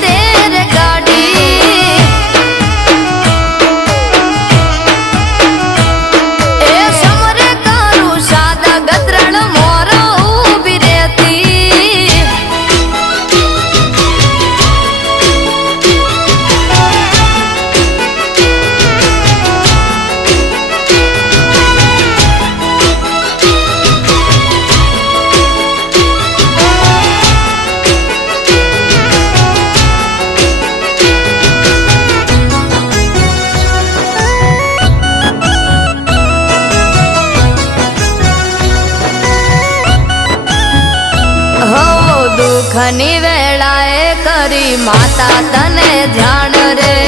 돼. સુખની વેળાએ કરી માતા તને ધ્યાન રે.